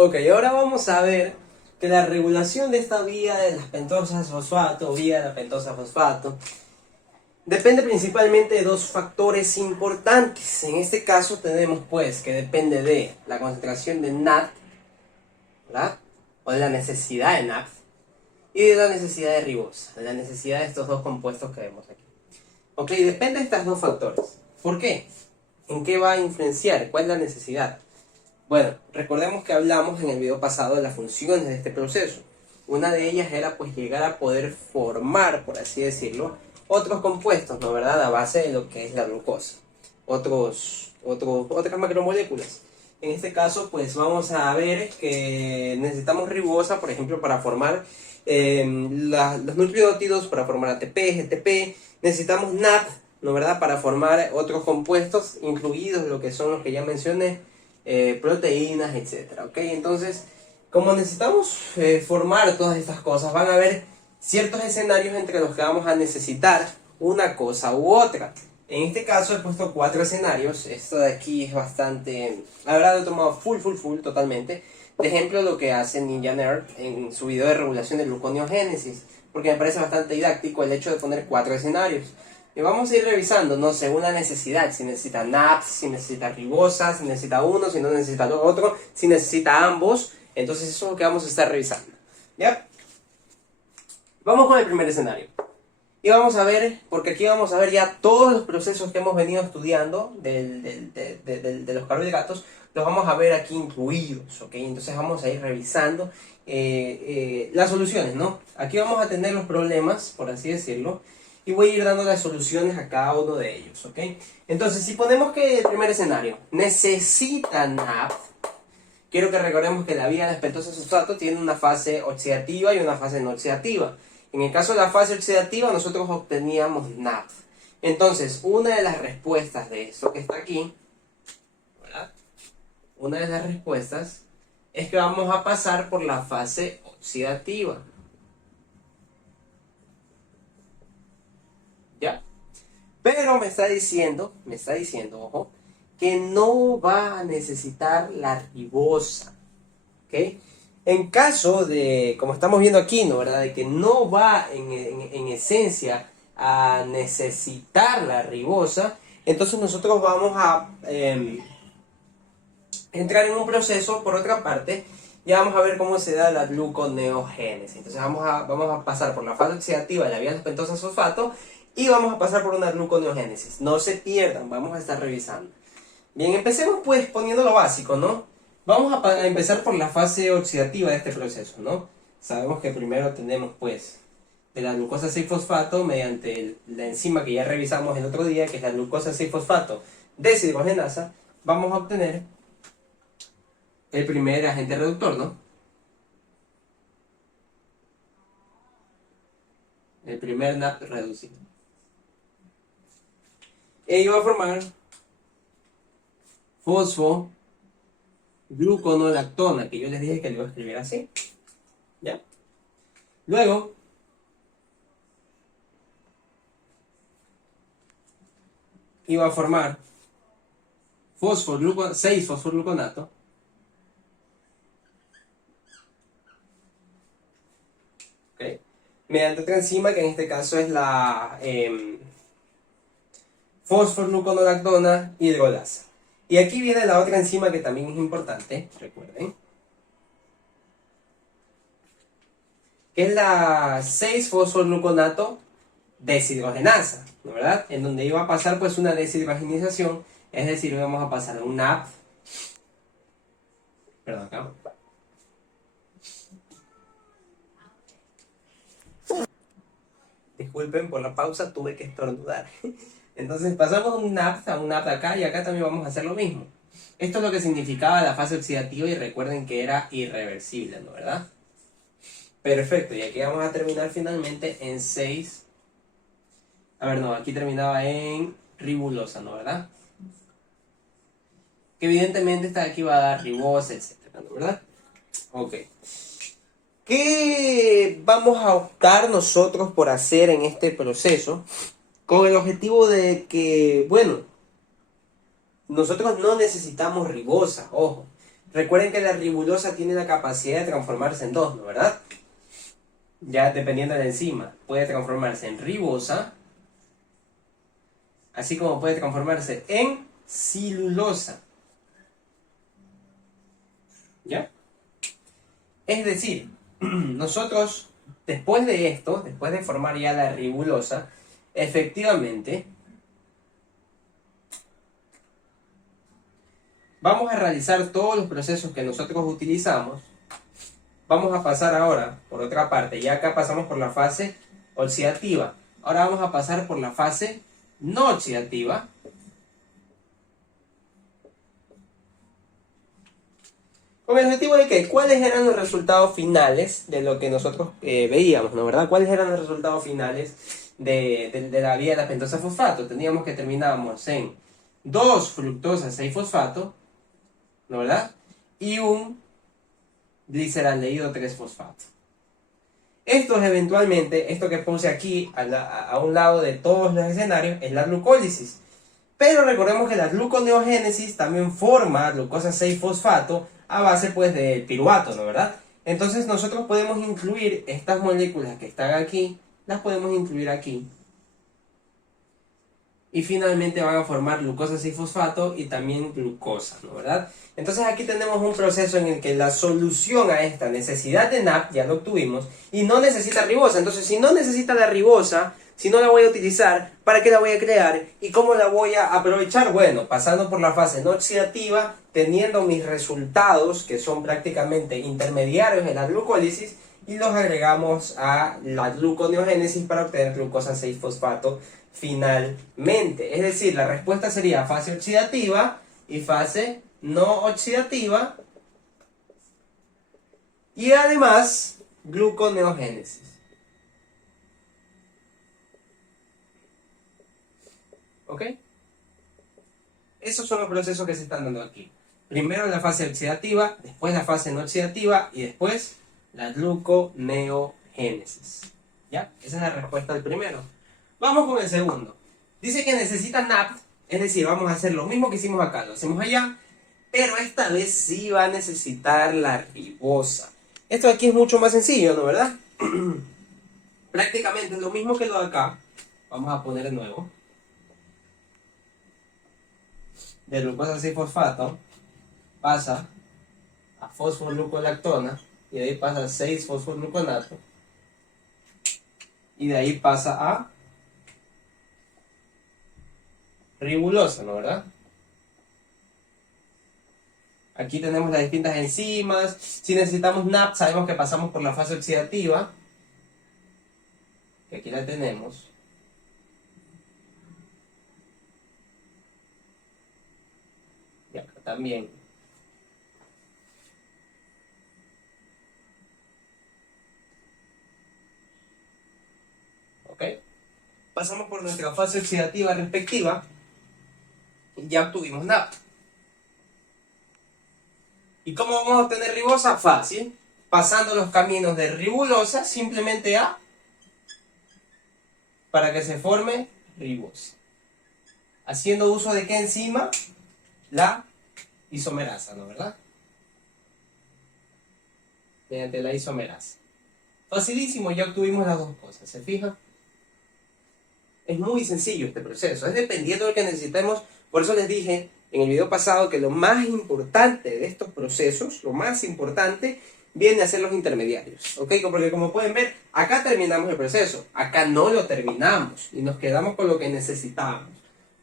Ok, ahora vamos a ver que la regulación de esta vía de las pentosas fosfato, vía de la pentosa fosfato, depende principalmente de dos factores importantes. En este caso tenemos pues que depende de la concentración de NAD, ¿verdad? O de la necesidad de NAD y de la necesidad de ribosa, de la necesidad de estos dos compuestos que vemos aquí. Ok, depende de estos dos factores. ¿Por qué? ¿En qué va a influenciar? ¿Cuál es la necesidad? Bueno, recordemos que hablamos en el video pasado de las funciones de este proceso. Una de ellas era pues llegar a poder formar, por así decirlo, otros compuestos, ¿no? ¿Verdad? A base de lo que es la glucosa. Otras macromoléculas. En este caso, pues vamos a ver que necesitamos ribosa, por ejemplo, para formar los nucleótidos, para formar ATP, GTP. Necesitamos NAD, ¿no? ¿Verdad? Para formar otros compuestos, incluidos lo que son los que ya mencioné, proteínas, etcétera, ¿ok? Entonces, como necesitamos formar todas estas cosas, van a haber ciertos escenarios entre los que vamos a necesitar una cosa u otra. En este caso he puesto 4 escenarios. Esto de aquí es bastante... La verdad lo he tomado full, totalmente. De ejemplo, lo que hace Ninja Nerd en su video de regulación de gluconeogénesis, porque me parece bastante didáctico el hecho de poner 4 escenarios. Y vamos a ir revisando, ¿no? Según la necesidad, si necesita NAPS, si necesita ribosa, si necesita uno, si no necesita lo otro, si necesita ambos. Entonces eso es lo que vamos a estar revisando. ¿Ya? Vamos con el primer escenario. Y vamos a ver, porque aquí vamos a ver ya todos los procesos que hemos venido estudiando de los carbohidratos, los vamos a ver aquí incluidos, ¿ok? Entonces vamos a ir revisando las soluciones, ¿no? Aquí vamos a tener los problemas, por así decirlo, y voy a ir dando las soluciones a cada uno de ellos, ¿ok? Entonces, si ponemos que el primer escenario necesita NAD, quiero que recordemos que la vía de las pentosas fosfato tiene una fase oxidativa y una fase no oxidativa. En el caso de la fase oxidativa, nosotros obteníamos NAD. Entonces, una de las respuestas de esto que está aquí, ¿verdad? Una de las respuestas es que vamos a pasar por la fase oxidativa. ¿Ya? Pero me está diciendo, ojo, que no va a necesitar la ribosa. ¿Ok? En caso de, como estamos viendo aquí, ¿no? ¿Verdad? De que no va en esencia a necesitar la ribosa, entonces nosotros vamos a entrar en un proceso, por otra parte, ya vamos a ver cómo se da la gluconeogénesis. Entonces vamos a pasar por la fase oxidativa de la vía de las pentosas fosfato y vamos a pasar por una gluconeogénesis. No se pierdan, vamos a estar revisando. Bien, empecemos pues poniendo lo básico, ¿no? Vamos a empezar por la fase oxidativa de este proceso, ¿no? Sabemos que primero tenemos pues de la glucosa 6-fosfato mediante la enzima que ya revisamos el otro día, que es la glucosa 6-fosfato deshidrogenasa, vamos a obtener el primer agente reductor, ¿no? El primer NAP reducido. Ello va a formar fosfogluconolactona, que yo les dije que le iba a escribir así. ¿Ya? Luego, iba a formar 6-fosfogluconato. ¿Okay? Mediante otra enzima que en este caso es la fosfogluconolactona hidrolasa. Y aquí viene la otra enzima que también es importante, recuerden, que es la 6-fosfogluconato deshidrogenasa, ¿no? ¿Verdad? En donde iba a pasar pues una deshidrogenización, es decir, vamos a pasar a un NAP, perdón, acá. Disculpen por la pausa, tuve que estornudar. Entonces pasamos de un NAP a un NAP acá y acá también vamos a hacer lo mismo. Esto es lo que significaba la fase oxidativa y recuerden que era irreversible, ¿no? ¿Verdad? Perfecto, y aquí vamos a terminar finalmente en 6. A ver, no, aquí terminaba en ribulosa, ¿no? ¿Verdad? Que evidentemente esta de aquí va a dar ribosa, etcétera, ¿no? ¿Verdad? Ok. ¿Qué vamos a optar nosotros por hacer en este proceso? Con el objetivo de que, bueno, nosotros no necesitamos ribosa, ojo. Recuerden que la ribulosa tiene la capacidad de transformarse en dos, ¿no? ¿Verdad? Ya dependiendo de la enzima, puede transformarse en ribosa, así como puede transformarse en celulosa. ¿Ya? Es decir, nosotros, después de esto, después de formar ya la ribulosa, efectivamente, vamos a realizar todos los procesos que nosotros utilizamos. Vamos a pasar ahora, por otra parte, ya acá pasamos por la fase oxidativa. Ahora vamos a pasar por la fase no oxidativa. Con el objetivo de que, ¿cuáles eran los resultados finales de lo que nosotros veíamos, ¿no? ¿Verdad? ¿Cuáles eran los resultados finales de la vía de la pentosa fosfato? Teníamos que terminamos en 2-fructosa 6-fosfato, ¿no? ¿Verdad? Y un gliceraldehído 3-fosfato. Estos eventualmente, esto que puse aquí a un lado de todos los escenarios, es la glucólisis. Pero recordemos que la gluconeogénesis también forma glucosa 6-fosfato a base pues del piruvato, ¿no? ¿Verdad? Entonces nosotros podemos incluir estas moléculas que están aquí, las podemos incluir aquí. Y finalmente van a formar glucosa 6-fosfato y también glucosa, ¿no? ¿Verdad? Entonces aquí tenemos un proceso en el que la solución a esta necesidad de NAP ya lo obtuvimos y no necesita ribosa. Entonces si no necesita la ribosa, si no la voy a utilizar, ¿para qué la voy a crear? ¿Y cómo la voy a aprovechar? Bueno, pasando por la fase no oxidativa, teniendo mis resultados que son prácticamente intermediarios en la glucólisis y los agregamos a la gluconeogénesis para obtener glucosa 6-fosfato finalmente. Es decir, la respuesta sería fase oxidativa y fase no oxidativa y además gluconeogénesis. ¿Ok? Esos son los procesos que se están dando aquí. Primero la fase oxidativa, después la fase no oxidativa y después la gluconeogénesis. ¿Ya? Esa es la respuesta del primero. Vamos con el segundo. Dice que necesita NAP, es decir, vamos a hacer lo mismo que hicimos acá, lo hacemos allá, pero esta vez sí va a necesitar la ribosa. Esto de aquí es mucho más sencillo, ¿no? ¿Verdad? Prácticamente es lo mismo que lo de acá. Vamos a poner de nuevo. De glucosa 6-fosfato pasa a fosfoglucolactona y de ahí pasa a 6-fosfogluconato y de ahí pasa a ribulosa, ¿no? ¿Verdad? Aquí tenemos las distintas enzimas. Si necesitamos NAP, sabemos que pasamos por la fase oxidativa, que aquí la tenemos. Y acá también. ¿Ok? Pasamos por nuestra fase oxidativa respectiva y ya obtuvimos NAP. ¿Y cómo vamos a obtener ribosa? Fácil. Pasando los caminos de ribulosa simplemente a para que se forme ribosa. Haciendo uso de qué enzima? La isomerasa, ¿no? ¿Verdad? Mediante la isomerasa. Facilísimo, ya obtuvimos las dos cosas, ¿se fija? Es muy sencillo este proceso, es dependiendo de lo que necesitemos. Por eso les dije en el video pasado que lo más importante de estos procesos, lo más importante, viene a ser los intermediarios, ¿ok? Porque como pueden ver, acá terminamos el proceso, acá no lo terminamos y nos quedamos con lo que necesitamos.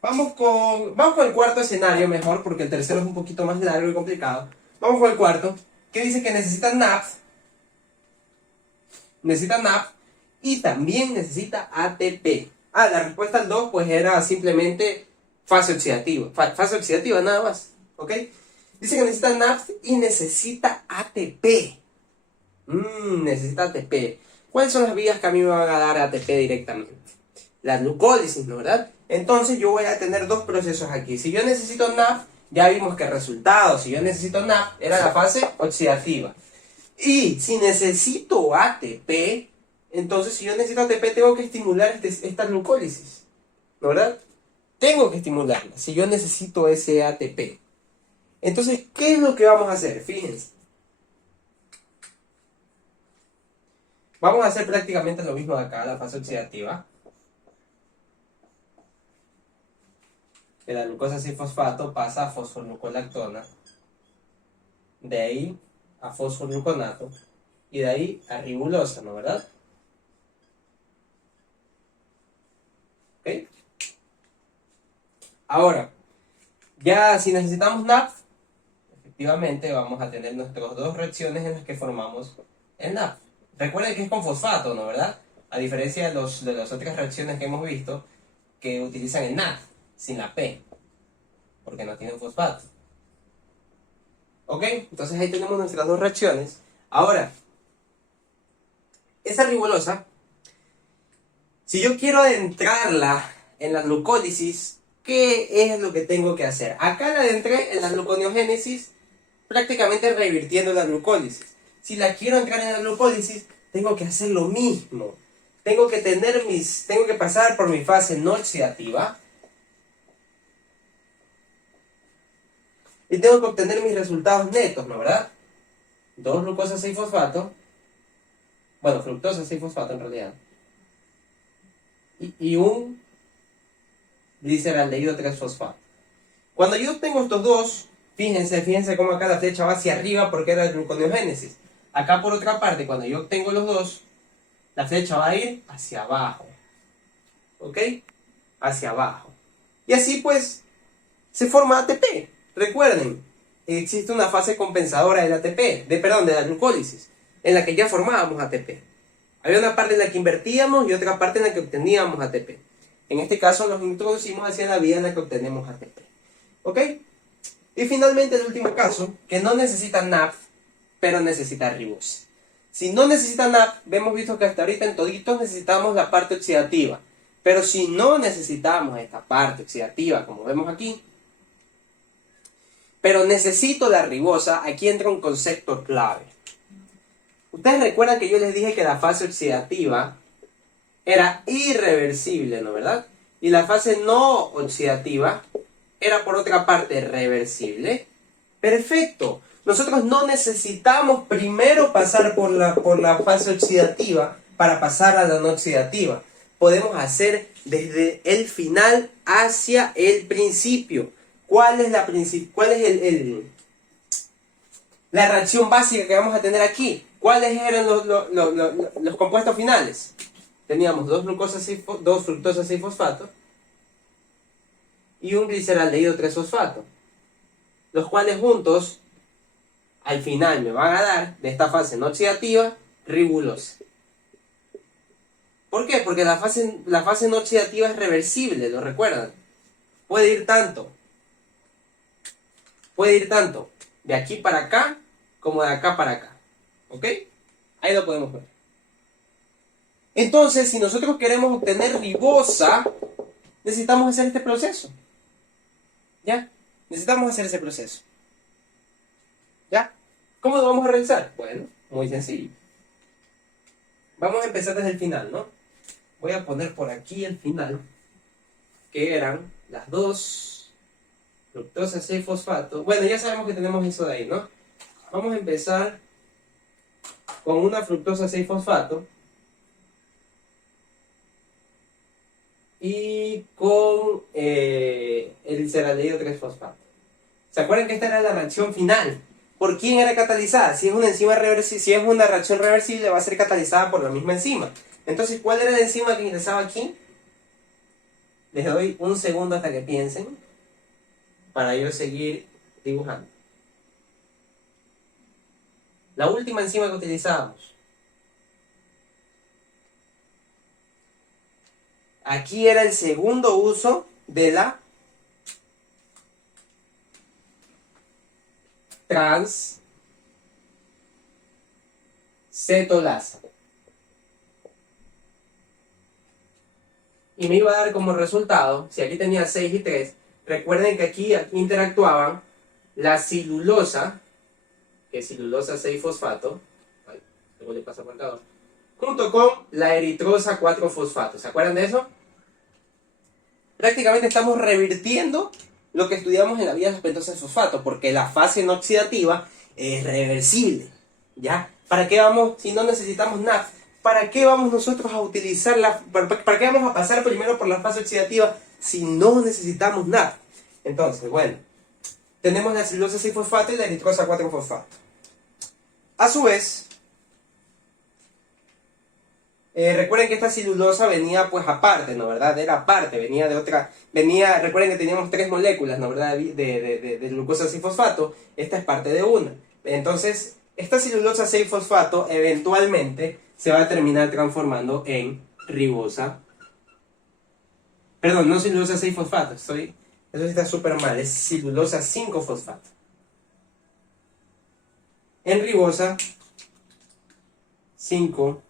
Vamos con el cuarto escenario mejor, porque el tercero es un poquito más largo y complicado. Vamos con el cuarto, que dice que necesita NAP y también necesita ATP. La respuesta al 2 pues era simplemente fase oxidativa. Fase oxidativa nada más, ¿ok? Dice que necesita NAP y necesita ATP. Necesita ATP. ¿Cuáles son las vías que a mí me van a dar ATP directamente? La glucólisis, ¿no? ¿Verdad? Entonces yo voy a tener dos procesos aquí. Si yo necesito NAP, ya vimos que el resultado, si yo necesito NAP, era la fase oxidativa. Y si necesito ATP, entonces si yo necesito ATP tengo que estimular esta glucólisis, ¿no? ¿Verdad? Tengo que estimularla si yo necesito ese ATP. Entonces, ¿qué es lo que vamos a hacer? Fíjense. Vamos a hacer prácticamente lo mismo de acá, la fase oxidativa. De la glucosa 6-fosfato pasa a fosfoglucolactona. De ahí a fosfogluconato. Y de ahí a ribulosa, ¿no? ¿Verdad? ¿Ok? Ahora, ya si necesitamos NAF, efectivamente vamos a tener nuestras dos reacciones en las que formamos el NAF. Recuerden que es con fosfato, ¿no? ¿Verdad? A diferencia de las otras reacciones que hemos visto que utilizan el NAF sin la P, porque no tienen fosfato. ¿Ok? Entonces ahí tenemos nuestras dos reacciones. Ahora, esa ribulosa, si yo quiero adentrarla en la glucólisis, ¿qué es lo que tengo que hacer? Acá la adentré en la gluconeogénesis, prácticamente revirtiendo la glucólisis. Si la quiero entrar en la glucólisis, tengo que hacer lo mismo. Tengo que pasar por mi fase no oxidativa. Y tengo que obtener mis resultados netos, ¿no? ¿Verdad? 2 glucosa 6-fosfato. Bueno, fructosa 6-fosfato en realidad. Y un gliceraldehído 3-fosfato. Cuando yo obtengo estos dos, fíjense cómo acá la flecha va hacia arriba porque era gluconeogénesis. Acá por otra parte, cuando yo obtengo los dos, la flecha va a ir hacia abajo. ¿Ok? Hacia abajo. Y así pues, se forma ATP. Recuerden, existe una fase compensadora del ATP, de la glucólisis, en la que ya formábamos ATP. Había una parte en la que invertíamos y otra parte en la que obteníamos ATP. En este caso nos introducimos hacia la vía en la que obtenemos ATP. ¿Ok? Y finalmente el último caso, que no necesita NAF, pero necesita ribosa. Si no necesita NAF, hemos visto que hasta ahorita en toditos necesitamos la parte oxidativa. Pero si no necesitamos esta parte oxidativa, como vemos aquí, pero necesito la ribosa, aquí entra un concepto clave. Ustedes recuerdan que yo les dije que la fase oxidativa era irreversible, ¿no? ¿Verdad? Y la fase no oxidativa era por otra parte reversible. Perfecto. Nosotros no necesitamos primero pasar por la fase oxidativa para pasar a la no oxidativa. Podemos hacer desde el final hacia el principio. ¿Cuál es la reacción básica que vamos a tener aquí? ¿Cuáles eran los compuestos finales? Teníamos 2 fructosa 6-fosfato y un gliceraldehído 3-fosfato, los cuales juntos al final me van a dar, de esta fase no oxidativa, ribulosa. ¿Por qué? Porque la fase no oxidativa es reversible, ¿lo recuerdan? Puede ir tanto de aquí para acá como de acá para acá. ¿Ok? Ahí lo podemos ver. Entonces, si nosotros queremos obtener ribosa, necesitamos hacer este proceso. ¿Ya? Necesitamos hacer ese proceso. ¿Ya? ¿Cómo lo vamos a realizar? Bueno, muy sencillo. Vamos a empezar desde el final, ¿no? Voy a poner por aquí el final, que eran las 2 fructosa 6-fosfato. Bueno, ya sabemos que tenemos eso de ahí, ¿no? Vamos a empezar con una fructosa 6-fosfato y con el gliceraldehído 3-fosfato. ¿Se acuerdan que esta era la reacción final? ¿Por quién era catalizada? Si es una enzima reversible, si es una reacción reversible, va a ser catalizada por la misma enzima. Entonces, ¿cuál era la enzima que ingresaba aquí? Les doy un segundo hasta que piensen para yo seguir dibujando. La última enzima que utilizábamos. Aquí era el segundo uso de la transcetolasa. Y me iba a dar como resultado, si aquí tenía 6 y 3, recuerden que aquí interactuaban la cilulosa, que es cilulosa 6-fosfato, luego le pasa marcador, junto con la eritrosa 4-fosfato. ¿Se acuerdan de eso? Prácticamente estamos revirtiendo lo que estudiamos en la vía de las pentosas de fosfato, porque la fase no oxidativa es reversible, ¿ya? ¿Para qué vamos, si no necesitamos NAF? ¿Para qué vamos nosotros a utilizar para qué vamos a pasar primero por la fase oxidativa si no necesitamos NAF? Entonces, bueno, tenemos la celulosa 6-fosfato y la eritrosa 4-fosfato. A su vez, recuerden que esta celulosa venía pues aparte, ¿no? ¿Verdad? Era aparte, venía de otra, recuerden que teníamos 3 moléculas, ¿no? ¿Verdad? De glucosa 6-fosfato, esta es parte de una. Entonces, esta celulosa 6-fosfato eventualmente se va a terminar transformando en ribosa. Perdón, no celulosa 6-fosfato, eso sí está súper mal, es celulosa 5-fosfato. En ribosa 5-fosfato.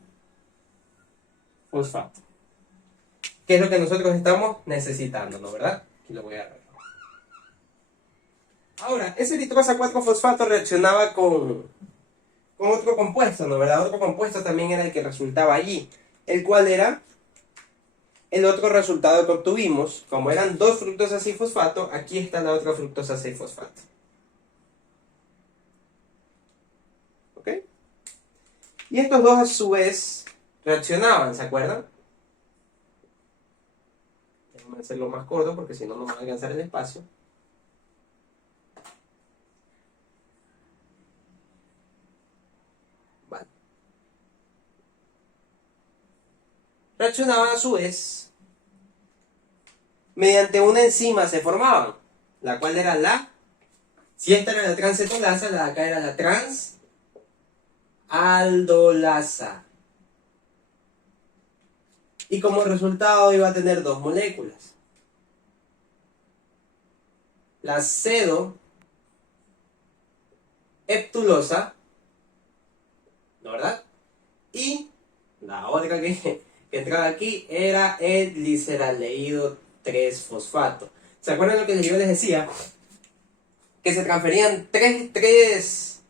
¿Qué es lo que nosotros estamos necesitando, no? ¿Verdad? Aquí lo voy a ver. Ahora, ese eritrosa 4-fosfato reaccionaba con otro compuesto, ¿no? ¿Verdad? Otro compuesto también era el que resultaba allí, el cual era el otro resultado que obtuvimos. Como eran 2 fructosa 6-fosfato, aquí está la otra fructosa 6-fosfato. ¿Ok? Y estos dos a su vez reaccionaban, ¿se acuerdan? Déjenme hacerlo más corto porque si no, no me va a alcanzar el espacio. Vale. Reaccionaban a su vez mediante una enzima se formaban, la cual era si esta era la transcetolasa, la de acá era la transaldolasa. Y como resultado iba a tener 2 moléculas. La pseudoheptulosa, ¿no? ¿Verdad? Y la otra que entraba aquí era el gliceraldehído 3-fosfato. ¿Se acuerdan lo que yo les decía? Que se transferían 3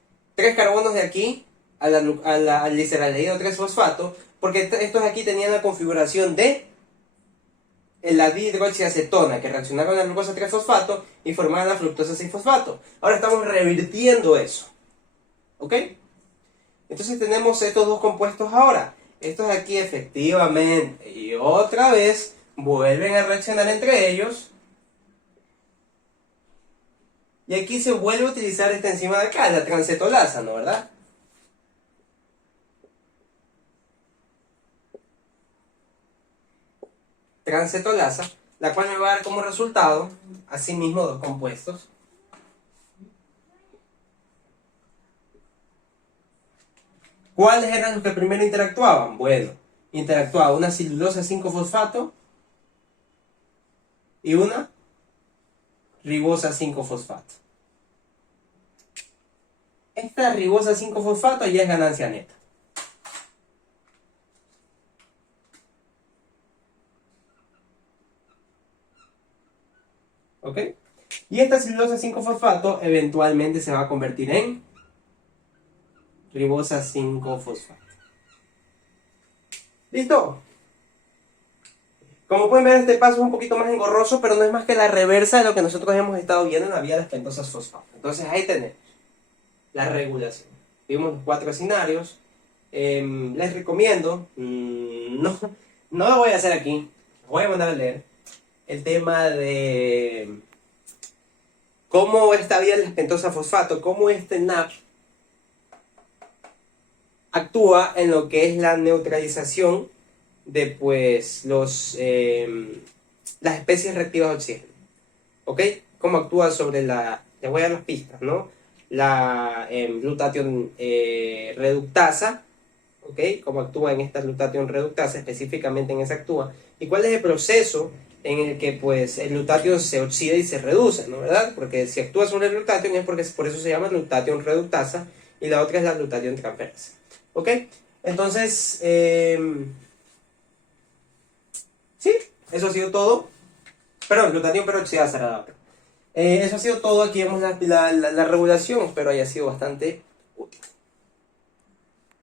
carbonos de aquí al gliceraldehído 3-fosfato, porque estos aquí tenían la configuración de la dihidroxiacetona, que reaccionaba con la glucosa 3-fosfato y formaba la fructosa 6-fosfato. Ahora estamos revirtiendo eso. ¿Ok? Entonces tenemos estos dos compuestos ahora. Estos aquí efectivamente y otra vez vuelven a reaccionar entre ellos. Y aquí se vuelve a utilizar esta enzima de acá, la transcetolasa, ¿no? ¿Verdad? Transcetolasa, la cual me va a dar como resultado, asimismo, 2 compuestos. ¿Cuáles eran los que primero interactuaban? Bueno, interactuaba una celulosa 5-fosfato y una ribosa 5-fosfato. Esta ribosa 5-fosfato ya es ganancia neta. ¿Ok? Y esta celulosa 5-fosfato eventualmente se va a convertir en ribosa 5-fosfato. ¿Listo? Como pueden ver, este paso es un poquito más engorroso, pero no es más que la reversa de lo que nosotros hemos estado viendo en la vía de las pentosas fosfato. Entonces ahí tenemos la regulación. Vimos los 4 escenarios. Les recomiendo, no lo voy a hacer aquí, voy a mandar a leer el tema de cómo esta vía de las pentosas fosfato, cómo este NAP actúa en lo que es la neutralización de pues las especies reactivas de oxígeno. ¿Ok? Cómo actúa sobre les voy a dar las pistas, ¿no? La glutatión reductasa, ¿ok? Cómo actúa en esta glutatión reductasa, específicamente en esa actúa, y cuál es el proceso en el que pues el glutatión se oxida y se reduce, ¿no? ¿Verdad? Porque si actúa sobre el glutatión es porque por eso se llama glutatión reductasa, y la otra es la glutatión transferasa. ¿Ok? Entonces, sí, eso ha sido todo. Perdón, glutatión peroxidasa era la otra. Eso ha sido todo. Aquí vemos la regulación. Espero haya sido bastante útil.